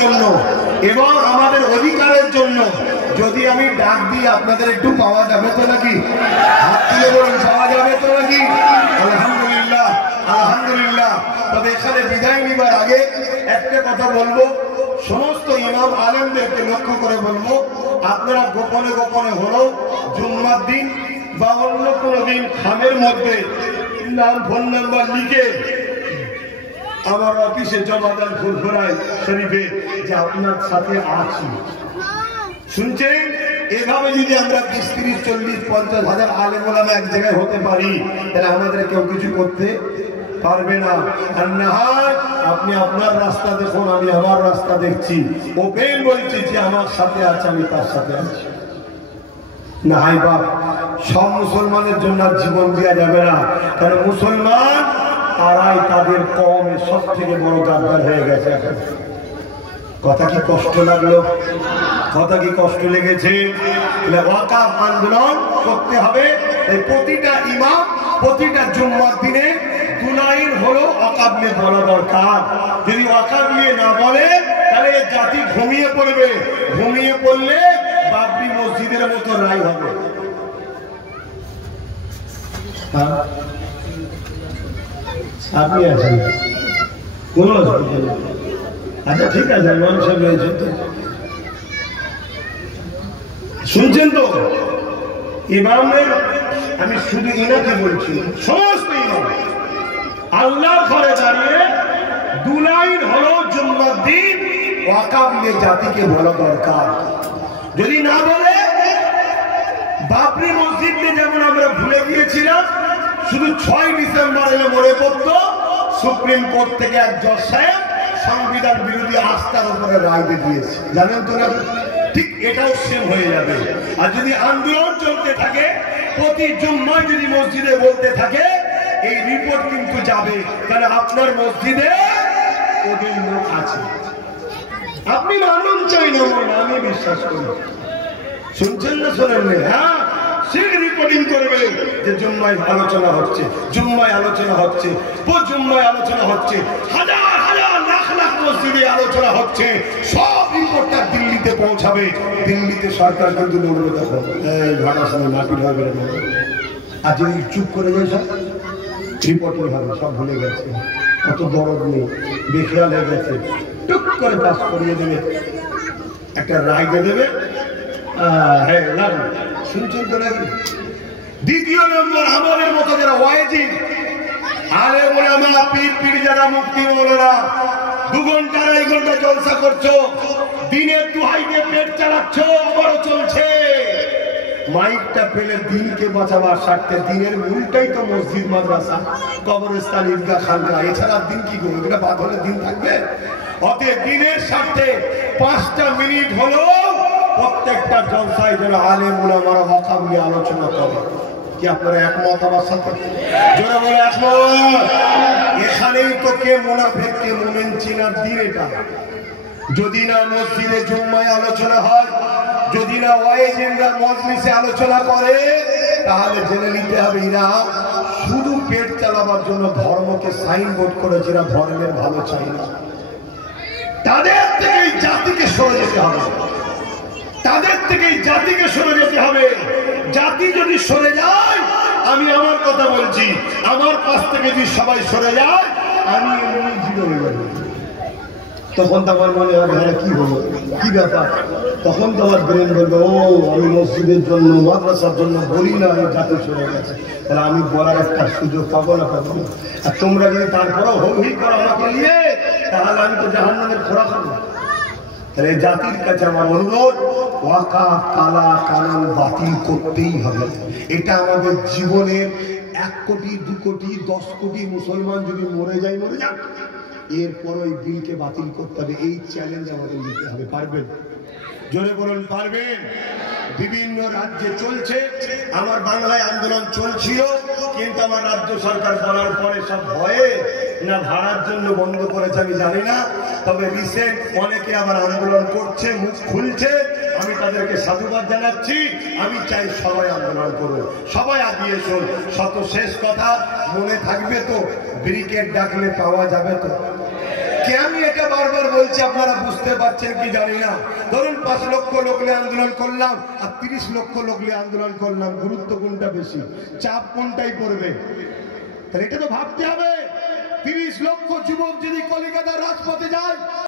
জন্য এবং আমাদের অধিকারের জন্য যদি আমি ডাক দিই আপনাদের একটু পাওয়া যাবে তো নাকি? হাত তুলে বলুন, পাওয়া যাবে তো নাকি? আলহামদুলিল্লাহ, আলহামদুলিল্লাহ। তবে এখানে বিদায় নিবার আগে একটা কথা বলবো, সমস্ত ইমাম আলেমদেরকে লক্ষ্য করে বলবো, আপনারা গোপনে গোপনে হলেও জুম্মার দিন বা অন্য কোনো দিন খামের মধ্যে নাম ফোন নাম্বার লিখে আমার অফিসে জমা দেন ফুরফুরায় শরীফে যে আপনার সাথে আছি। শুনছেন? এভাবে যদি আমরা 20, 30, 40, 50 হাজার আলেম ওলামা এক জায়গায় হতে পারি, তাহলে আমাদের কেউ কিছু করতে পারবে না। আর না হয় আপনি আপনার রাস্তা দেখুন, আমি আমার রাস্তা দেখছি। ওপেন বলছি যে আমার সাথে আছে, আমি তার সাথে আছি। না হয় বাপ, সব মুসলমানের জন্য জীবন দেওয়া যাবে না, কারণ মুসলমান তারাই তাদের কওমের সব থেকে বড় গাদ্দার হয়ে গেছে এখন। কথা কি কষ্ট লাগলো? কথা কি কষ্ট লেগেছে? ওয়াকাফ আন্দোলন করতে হবে। এই প্রতিটা ইমাম প্রতিটা জুম্মার দিনে 2 লাইন হলো ওয়াকাফ নিয়ে বলা দরকার। যদি ওয়াকাফ নিয়ে না বলে তাহলে এই জাতি ঘুমিয়ে পড়বে। ঘুমিয়ে পড়লে বাবরি মসজিদের মতো রায় হবে। আপনি আছেন কোন? আচ্ছা ঠিক আছে, মানুষের রয়েছে তো, শুনছেন তো? ইমামের আমি শুধু ইনাকে বলছি, সমস্ত ইমাম আল্লাহর ঘরে দাঁড়িয়ে 2 লাইন হলো জুম্মার দিন ওয়াকাফ নিয়ে জাতিকে বলা দরকার। যদি না বলে, বাবরি মসজিদ নিয়ে যেমন আমরা ভুলে গিয়েছিলাম, শুধু 6 ডিসেম্বর এলে মনে পড়তো সুপ্রিম কোর্ট থেকে এক জজ সাহেব সংবিধান বিরোধী আস্থার উপরে রায় দিয়েছে, জানেন তো না? ঠিক এটাও সেম হয়ে যাবে। আর যদি আন্দোলন চলতে থাকে, প্রতি জুম্মায় যদি মসজিদে বলতে থাকে, এই রিপোর্ট কিন্তু যাবে, কারণ আপনার মসজিদে ওদের লোক আছে। আপনি মানুন চাই না, আমি বিশ্বাস করি। শুনছেন না শোনেন? হ্যাঁ, সে রিপোর্টিং করবে যে জুম্মায় আলোচনা হচ্ছে, জুম্মায় আলোচনা হচ্ছে, জুম্মায় আলোচনা হচ্ছে, হাজার হাজার লাখ লাখ মসজিদে আলোচনা হচ্ছে, সব রিপোর্টটা দিল্লিতে পৌঁছাবে। দিল্লিতে সরকার কিন্তু লড়বে, দেখো এই ঘটনার সঙ্গে মারপিট হবে। আর যদি চুপ করে যায়, সব রিপোর্টিং হবে, সব ভুলে গেছে, কত দরদ নেই, বেখেয়াল হয়ে গেছে, টুক করে পাস করিয়ে দেবে, একটা রায় দিয়ে দেবে। হ্যাঁ, শুনছেন তো নাকি? দ্বিতীয় নম্বর, আমাদের মতো যারা ওয়াইজিন আলেম ওলামা পীর যারা মুফতি মৌলানা 2 ঘন্টা 2.5 ঘন্টা জলসা করছো, দিনের দুহাইতে পেট চালাচ্ছ, আবারও চলছে। মাইকটা পেলে দিনকে বাঁচাবার স্বার্থে, দিনের মূলটাই তো মসজিদ, মাদ্রাসা, কবরস্থান, ঈদগাহ, খানকা, এছাড়া দিন কি করবে? এটা বাদ হলে দিন থাকবে? অতএব দিনের স্বার্থে 5টা মিনিট হলো প্রত্যেকটা জলসায় যেন আলেম ওলামারা ওয়াকাফ নিয়ে আলোচনা করে। কি আপনারা একমত আমার সাথে? জোরে বলে একমত। এখানেই তো কে মুনাফিক কে মুমিন চিনার দিন এটা। যদি না মসজিদে জুম্মায় আলোচনা হয়, যদি না ওয়াইজিনরা মজলিসে আলোচনা করে, তাহলে জেনে নিতে হবে এরা শুধু পেট চালাবার জন্য ধর্মকে সাইনবোর্ড করেছে, এরা ধর্মের ভালো চাই না। তাদের থেকে এই জাতিকে সরে যেতে হবে, তাদের থেকে এই জাতিকে সরে যেতে হবে। জাতি যদি সরে যায়, আমি আমার কথা বলছি, আমার কাছ থেকে যদি সবাই সরে যায়, আমি এমনি জিরো হয়ে যাবো। তখন তো আমার মনে হবে হ্যাঁ কি হলো, কি ব্যাপার? তখন তো আমার ব্রেন বলবে, ও আমি মসজিদের জন্য, মাদ্রাসার জন্য বলি না, এই জাতি সরে গেছে, তাহলে আমি বলার একটা সুযোগ পাবো না, পাবো না। আর তোমরা যদি তারপরেও হই করো আমাকে নিয়ে, তাহলে আমি তো জাহান্নামের খোরা খাবো। তাহলে জাতির কাছে আমার অনুরোধ, ওয়াকাফ কালা কানুন বাতিল করতেই হবে। এটা আমাদের জীবনের 1 কোটি 2 কোটি 10 কোটি মুসলমান যদি মরে যায়, মরে যাক, এরপর ওই বিলকে বাতিল করতে হবে। এই চ্যালেঞ্জ আমাদের নিতে হবে। পারবেন? জোরে বলুন, পারবেন? বিভিন্ন রাজ্যে চলছে, আমার বাংলায় আন্দোলন চলছিল, কিন্তু আমার রাজ্য সরকার বলার পরে সব ভয়ে না ভাড়ার জন্য বন্ধ করেছে আমি জানি না। তবে রিসেন্ট অনেকে আবার আন্দোলন করছে, মুখ খুলছে, আমি তাদেরকে সাধুবাদ জানাচ্ছি। আমি চাই সবাই আন্দোলন করুন, সবাই আগিয়ে এসুন। শেষ কথা মনে থাকবে তো, ব্রিগেড ডাকলে পাওয়া যাবে তো? কেন এটা বারবার বলছি আপনারা বুঝতে পারছেন কি জানি না। ধরুন 5 লক্ষ লোক নিয়ে আন্দোলন করলাম আর 30 লক্ষ লোক নিয়ে আন্দোলন করলাম, গুরুত্ব কোনটা বেশি, চাপ কোনটাই পড়বে? তাহলে এটা তো ভাবতে হবে। 30 লক্ষ যুবক যদি কলিকাতার রাজপথে যায়